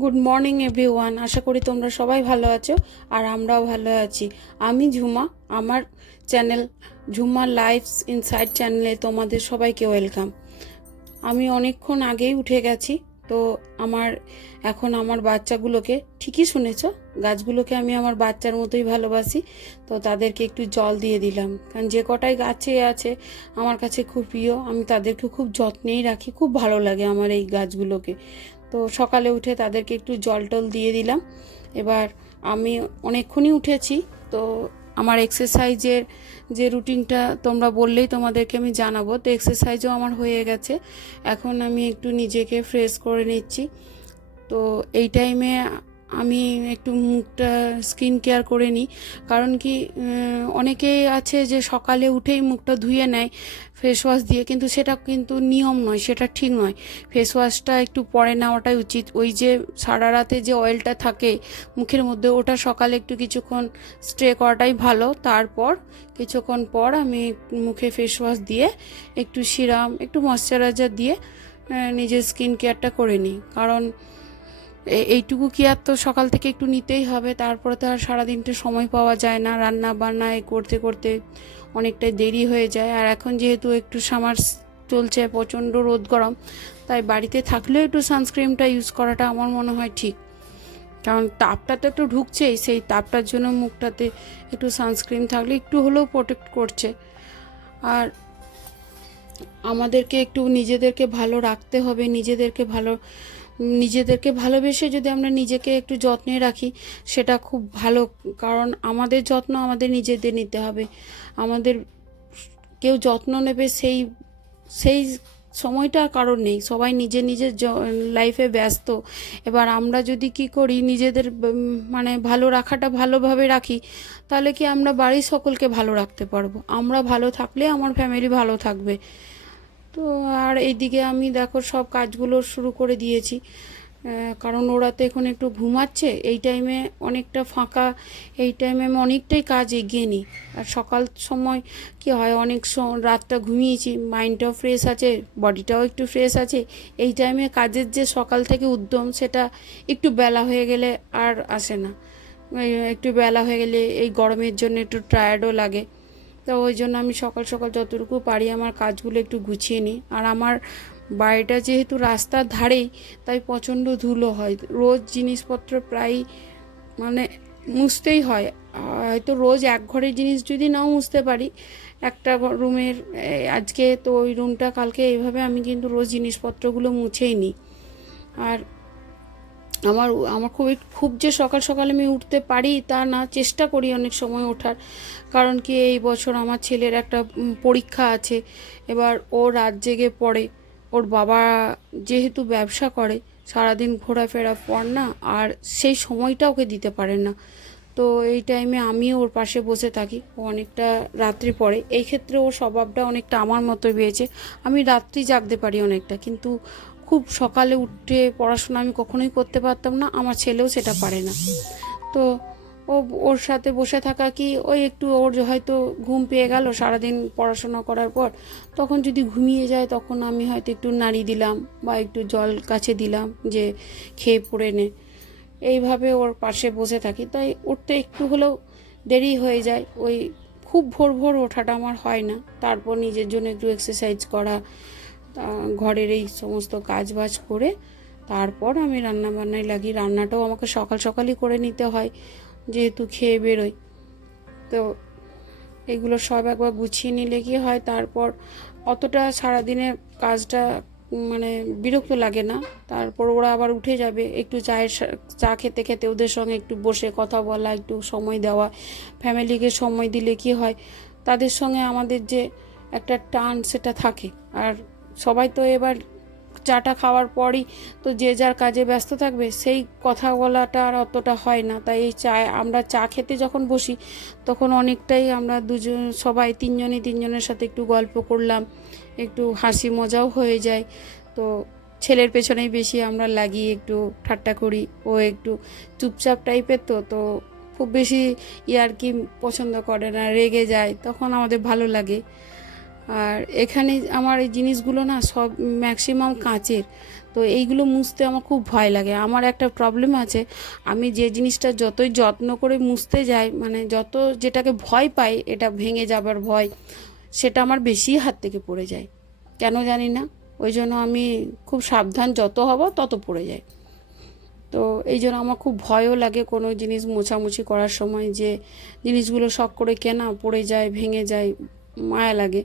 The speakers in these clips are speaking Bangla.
Good morning everyone. আশা করি তোমরা সবাই ভালো আছো আর আমরাও ভালো আছি। আমি ঝুমা, আমার চ্যানেল ঝুমা লাইফস ইনসাইড চ্যানেলে তোমাদের সবাইকে ওয়েলকাম। আমি অনেকক্ষণ আগেই উঠে গেছি, তো এখন আমার বাচ্চাগুলোকে, ঠিকই শুনেছ, গাছগুলোকে আমি আমার বাচ্চার মতোই ভালোবাসি। তো তাদেরকে একটু জল দিয়ে দিলাম, কারণ যে কটাই গাছে আছে আমার কাছে খুব প্রিয়। আমি তাদেরকে খুব যত্নেই রাখি, খুব ভালো লাগে আমার এই গাছগুলোকে। তো সকালে উঠে তাদেরকে একটু জল টল দিয়ে দিলাম। এবার আমি অনেকক্ষণই উঠেছি, তো আমার এক্সারসাইজের যে রুটিনটা তোমরা বললেই তোমাদেরকে আমি জানাবো। তো এক্সারসাইজও আমার হয়ে গেছে, এখন আমি একটু নিজেকে ফ্রেশ করে নিচ্ছি। তো এই টাইমে আমি একটু মুখটা স্কিন কেয়ার করে নিই, কারণ কি অনেকেই আছে যে সকালে উঠেই মুখটা ধুয়ে নেয় ফেস ওয়াশ দিয়ে, কিন্তু সেটা কিন্তু নিয়ম নয়, সেটা ঠিক নয়। ফেস ওয়াশটা একটু পরে নেওয়াটাই উচিত। ওই যে সারা রাতে যে অয়েলটা থাকে মুখের মধ্যে, ওটা সকালে একটু কিছুক্ষণ স্ট্রে করাটাই ভালো। তারপর কিছুক্ষণ পর আমি মুখে ফেস ওয়াশ দিয়ে একটু সিরাম, একটু ময়শ্চারাইজার দিয়ে নিজের স্কিন কেয়ারটা করে নিই। কারণ এইটুকু কেয়ার তো সকাল থেকে একটু নিতেই হবে, তারপরে তো আর সারাদিনটা সময় পাওয়া যায় না, রান্না বান্নায় করতে করতে অনেকটাই দেরি হয়ে যায়। আর এখন যেহেতু একটু সামার চলছে, প্রচণ্ড রোদ গরম, তাই বাড়িতে থাকলেও একটু সানস্ক্রিনটা ইউজ করাটা আমার মনে হয় ঠিক। কারণ তাপটা তো একটু ঢুকছেই, সেই তাপটার জন্য মুখটাতে একটু সানস্ক্রিন থাকলে একটু হলেও প্রোটেক্ট করছে। আর আমাদেরকে একটু নিজেদেরকে ভালো রাখতে হবে, নিজেদেরকে ভালোবেসে যদি আমরা নিজেকে একটু যত্নে রাখি, সেটা খুব ভালো। কারণ আমাদের যত্ন আমাদের নিজেদের নিতে হবে। আমাদের কেউ যত্ন নেবে সেই সেই সময়টা কারণ নেই, সবাই নিজের নিজের লাইফে ব্যস্ত। এবার আমরা যদি কি করি, নিজেদের মানে ভালো রাখাটা ভালোভাবে রাখি, তাহলে কি আমরা বাড়ির সকলকে ভালো রাখতে পারবো। আমরা ভালো থাকলে আমার ফ্যামিলি ভালো থাকবে। তো আর এইদিকে আমি দেখো সব কাজগুলো শুরু করে দিয়েছি, কারণ ওরা তো এখন একটু ঘুমাচ্ছে। এই টাইমে অনেকটা ফাঁকা, এই টাইমে আমি অনেকটাই কাজ এগিয়ে নিই। আর সকাল সময় কি হয়, অনেক রাতটা ঘুমিয়েছি, মাইন্ডটাও ফ্রেশ আছে, বডিটাও একটু ফ্রেশ আছে। এই টাইমে কাজের যে সকাল থেকে উদ্যম, সেটা একটু বেলা হয়ে গেলে আর আসে না। একটু বেলা হয়ে গেলে এই গরমের জন্য একটু টায়ার্ডও লাগে। তো ওই জন্য আমি সকাল সকাল যতটুকু পারি আমার কাজগুলো একটু গুছিয়ে নিই। আর আমার বাড়িটা যেহেতু রাস্তার ধারেই, তাই প্রচণ্ড ধুলো হয়, রোজ জিনিসপত্র প্রায় মানে মুছতেই হয়। হয়তো রোজ এক ঘরের জিনিস যদি নাও মুছতে পারি, একটা রুমের, আজকে তো ওই রুমটা, কালকে, এইভাবে আমি কিন্তু রোজ জিনিসপত্রগুলো মুছেই নিই। আর আমার আমার খুব যে সকাল সকাল আমি উঠতে পারি তা না, চেষ্টা করি অনেক সময় ওঠার। কারণ কি, এই বছর আমার ছেলের একটা পরীক্ষা আছে। এবার ও রাত জেগে পড়ে, ওর বাবা যেহেতু ব্যবসা করে, সারাদিন ঘোরাফেরা পর না, আর সেই সময়টা ওকে দিতে পারে না। তো এই টাইমে আমিও ওর পাশে বসে থাকি, ও অনেকটা রাত্রি পড়ে। এই ক্ষেত্রে ওর স্বভাবটা অনেকটা আমার মতো হয়েছে। আমি রাত্রি জাগতে পারি অনেকটা, কিন্তু খুব সকালে উঠে পড়াশোনা আমি কখনোই করতে পারতাম না, আমার ছেলেও সেটা পারে না। তো ওর সাথে বসে থাকা কি, ওই একটু ওর হয়তো ঘুম পেয়ে গেল সারাদিন পড়াশোনা করার পর, তখন যদি ঘুমিয়ে যায়, তখন আমি হয়তো একটু নাড়ি দিলাম বা একটু জল কাছে দিলাম যে খেয়ে পড়ে নে। এইভাবে ওর পাশে বসে থাকি, তাই উঠতে একটু হলেও দেরি হয়ে যায়। ওই খুব ভোর ভোর ওঠাটা আমার হয় না। তারপর নিজের জন্য একটু এক্সারসাইজ করা, ঘরের এই সমস্ত কাজ বাজ করে তারপর আমি রান্না বান্নায় লাগি। রান্নাটাও আমাকে সকাল সকালই করে নিতে হয়, যেহেতু খেয়ে বেরোই। তো এগুলো সব একবার গুছিয়ে নিলে কি হয়, তারপর অতটা সারাদিনের কাজটা মানে বিরক্ত লাগে না। তারপর ওরা আবার উঠে যাবে, একটু চা খেতে খেতে ওদের সঙ্গে একটু বসে কথা বলা, একটু সময় দেওয়া। ফ্যামিলিকে সময় দিলে কি হয়, তাদের সঙ্গে আমাদের যে একটা টান সেটা থাকে। আর সবাই তো এবার চাটা খাওয়ার পরই তো যে যার কাজে ব্যস্ত থাকবে, সেই কথা বলাটা আর অতটা হয় না। তাই এই আমরা চা খেতে যখন বসি, তখন অনেকটাই আমরা সবাই তিনজনের সাথে একটু গল্প করলাম, একটু হাসি মজাও হয়ে যায়। তো ছেলের পেছনেই বেশি আমরা লাগি, একটু ঠাট্টা করি। ও একটু চুপচাপ টাইপের, তো খুব বেশি ইয়ার্কি পছন্দ করে না, রেগে যায়, তখন আমাদের ভালো লাগে। আর এখানে আমার এই জিনিসগুলো না সব ম্যাক্সিমাম কাঁচের, তো এইগুলো মুছতে আমার খুব ভয় লাগে। আমার একটা প্রবলেম আছে, আমি যে জিনিসটা যতই যত্ন করে মুছতে যাই, মানে যত যেটাকে ভয় পাই, এটা ভেঙে যাবার ভয়, সেটা আমার বেশি হাত থেকে পড়ে যায়, কেন জানি না। ওই জন্য আমি খুব সাবধান, যত হব তত পড়ে যায়। তো এই জন্য আমার খুব ভয়ও লাগে কোনো জিনিস মোছামুছি করার সময়, যে জিনিসগুলো শখ করে কেনা পড়ে যায়, ভেঙে যায়, মায়া লাগে।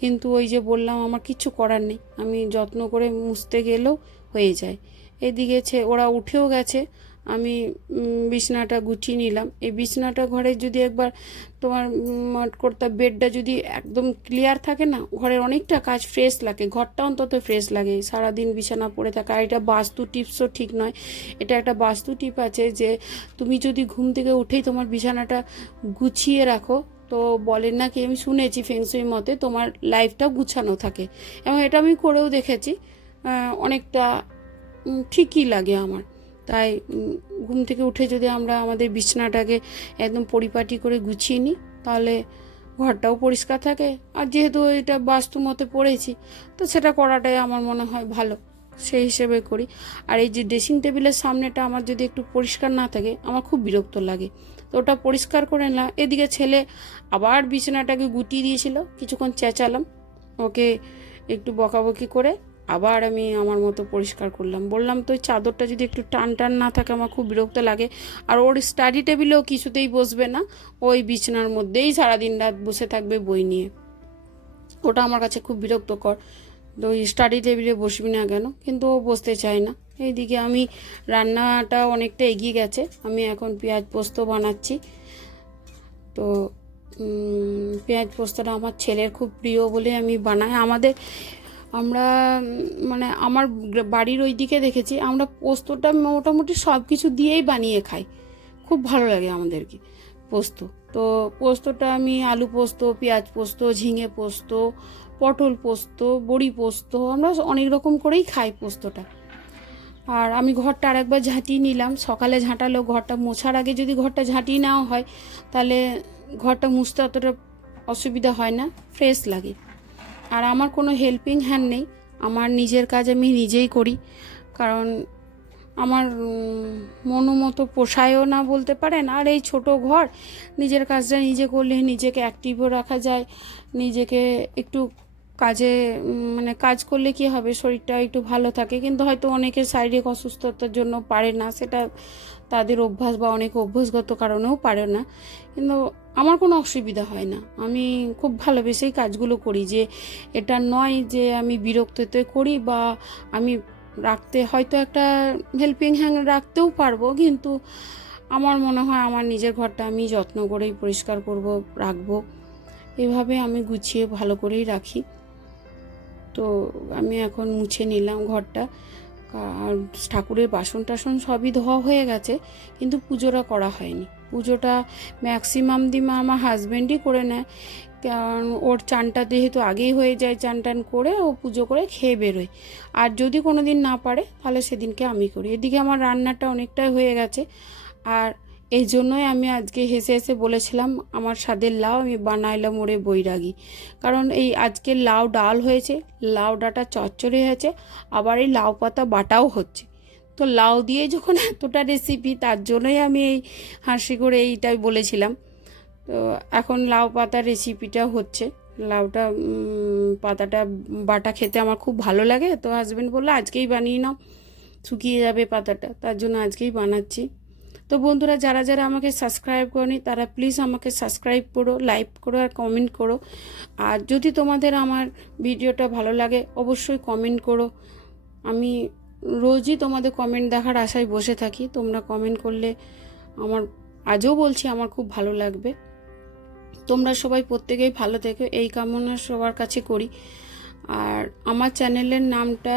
কিন্তু ওই যে বললাম, আমার কিচ্ছু করার নেই, আমি যত্ন করে মুছতে গেলেও হয়ে যায়। এদিকে ওরা উঠেও গেছে, আমি বিছনাটা গুছিয়ে নিলাম। এই বিছনাটা ঘরে যদি একবার তোমার করতে বেডটা যদি একদম ক্লিয়ার থাকে না, ঘরের অনেকটা কাজ ফ্রেশ লাগে, ঘরটা অন্তত ফ্রেশ লাগে। সারাদিন বিছানা পড়ে থাকা, আর এটা বাস্তু টিপসও ঠিক নয়। এটা একটা বাস্তু টিপ আছে যে তুমি যদি ঘুম থেকে উঠেই তোমার বিছানাটা গুছিয়ে রাখো, তো বলেন নাকি, আমি শুনেছি ফেংশুই মতে তোমার লাইফটাও গুছানো থাকে, এবং এটা আমি করেও দেখেছি। অনেকটা ঠিকই লাগে আমার। তাই ঘুম থেকে উঠে যদি আমরা আমাদের বিছানাটাকে একদম পরিপাটি করে গুছিয়ে নিই, তাহলে ঘরটাও পরিষ্কার থাকে। আর যেহেতু এটা বাস্তু মতে পড়েছি, তো সেটা করাটাই আমার মনে হয় ভালো, সেই হিসেবে করি। আর এই যে ড্রেসিং টেবিলের সামনেটা আমার যদি একটু পরিষ্কার না থাকে, আমার খুব বিরক্ত লাগে। তো ওটা পরিষ্কার করে নিলাম। এদিকে ছেলে আবার বিছানাটাকে গুটিয়ে দিয়েছিল, কিছুক্ষণ চেঁচালাম, ওকে একটু বকাবকি করে আবার আমি আমার মতো পরিষ্কার করলাম। বললাম তো, ওই চাদরটা যদি একটু টান টান না থাকে, আমার খুব বিরক্ত লাগে। আর ওর স্টাডি টেবিলেও কিছুতেই বসবে না, ওই বিছানার মধ্যেই সারাদিন রাত বসে থাকবে বই নিয়ে। ওটা আমার কাছে খুব বিরক্তকর। তো ওই স্টাডি টেবিলে বসবি না কেন, কিন্তু ও বসতে চায় না। এইদিকে আমি রান্নাটা অনেকটা এগিয়ে গেছে, আমি এখন পেঁয়াজ পোস্ত বানাচ্ছি। তো পেঁয়াজ পোস্তটা আমার ছেলের খুব প্রিয় বলে আমি বানাই। আমরা মানে আমার বাড়ির ওই দিকে দেখেছি, আমরা পোস্তটা মোটামুটি সব কিছু দিয়েই বানিয়ে খাই, খুব ভালো লাগে আমাদেরকে পোস্ত। তো পোস্তটা আমি আলু পোস্ত, পেঁয়াজ পোস্ত, ঝিঙে পোস্ত, পটল পোস্ত, বড়ি পোস্ত, আমরা অনেক রকম করেই খাই পোস্তটা। আর আমি ঘরটা আরেকবার ঝাঁটিয়ে নিলাম, সকালে ঝাঁটালেও ঘরটা মোছার আগে যদি ঘরটা ঝাঁটিয়ে নেওয়া হয়, তাহলে ঘরটা মুছতে অতটা অসুবিধা হয় না, ফ্রেশ লাগে। আর আমার কোনো হেল্পিং হ্যান্ড নেই, আমার নিজের কাজ আমি নিজেই করি। কারণ আমার মতো পোষায়ও না বলতে পারেন। আর এই ছোট ঘর, নিজের কাজটা নিজে করলে নিজেকে অ্যাক্টিভও রাখা যায়, নিজেকে একটু কাজে মানে কাজ করলে কি হবে, শরীরটা একটু ভালো থাকে। কিন্তু হয়তো অনেকের শারীরিক অসুস্থতার জন্য পারে না, সেটা তাদের অভ্যাস বা অনেক অভ্যাসগত কারণেও পারে না। কিন্তু আমার কোনো অসুবিধা হয় না, আমি খুব ভালোবেসেই কাজগুলো করি। যে এটা নয় যে আমি বিরক্ততে করি, বা আমি রাখতে হয়তো একটা হেল্পিং হ্যান্ড রাখতেও পারবো, কিন্তু আমার মনে হয় আমার নিজের ঘরটা আমি যত্ন করেই পরিষ্কার করব, রাখবো। এভাবে আমি গুছিয়ে ভালো করেই রাখি। তো আমি এখন মুছে নিলাম ঘরটা। আর ঠাকুরের বাসন টাসন সবই ধোয়া হয়ে গেছে, কিন্তু পুজোটা করা হয়নি। পুজোটা ম্যাক্সিমাম দিন আমার হাজব্যান্ডই করে নেয়, কারণ ওর চানটা যেহেতু আগেই হয়ে যায়, চান টান করে ও পুজো করে খেয়ে বেরোয়। আর যদি কোনো দিন না পারে, তাহলে সেদিনকে আমি করি। এদিকে আমার রান্নাটা অনেকটাই হয়ে গেছে, আর এই জন্যই আমি আজকে হেসে হেসে বলেছিলাম আমার স্বাদের লাউ আমি বানাইলাম ওরে বৈরাগী। কারণ এই আজকে লাউ ডাল হয়েছে, লাউ ডাঁটা চচ্চড়ি হয়েছে, আবার এই লাউ পাতা বাটাও হচ্ছে। তো লাউ দিয়ে যখন এতটা রেসিপি, তার জন্যই আমি এই হাসি করে এইটাই বলেছিলাম। তো এখন লাউ পাতার রেসিপিটা হচ্ছে। লাউটা পাতাটা বাটা খেতে আমার খুব ভালো লাগে। তো হাজব্যান্ড বললো আজকেই বানিয়ে নাও, শুকিয়ে যাবে পাতাটা, তার জন্য আজকেই বানাচ্ছি। তো বন্ধুরা, যারা যারা আমাকে সাবস্ক্রাইব করনি, তারা প্লিজ আমাকে সাবস্ক্রাইব করো, লাইক করো, আর কমেন্ট করো। আর যদি তোমাদের আমার ভিডিওটা ভালো লাগে, অবশ্যই কমেন্ট করো। আমি রোজই তোমাদের কমেন্ট দেখার আশায় বসে থাকি। তোমরা কমেন্ট করলে আমার, আজও বলছি, আমার খুব ভালো লাগবে। তোমরা সবাই প্রত্যেকেই ভালো থেকো, এই কামনা সবার কাছে করি। আর আমার চ্যানেলের নামটা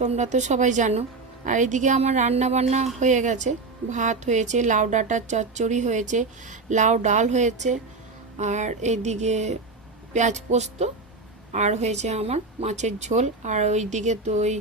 তোমরা তো সবাই জানো। আর এদিকে আমার রান্না বান্না হয়ে গেছে, ভাত হয়েছে, লাউ ডাঁটার চচ্চড়ি হয়েছে, লাউ ডাল হয়েছে, আর এইদিকে পেঁয়াজ পোস্ত, আর হয়েছে আমার মাছের ঝোল। আর ওইদিকে তো ওই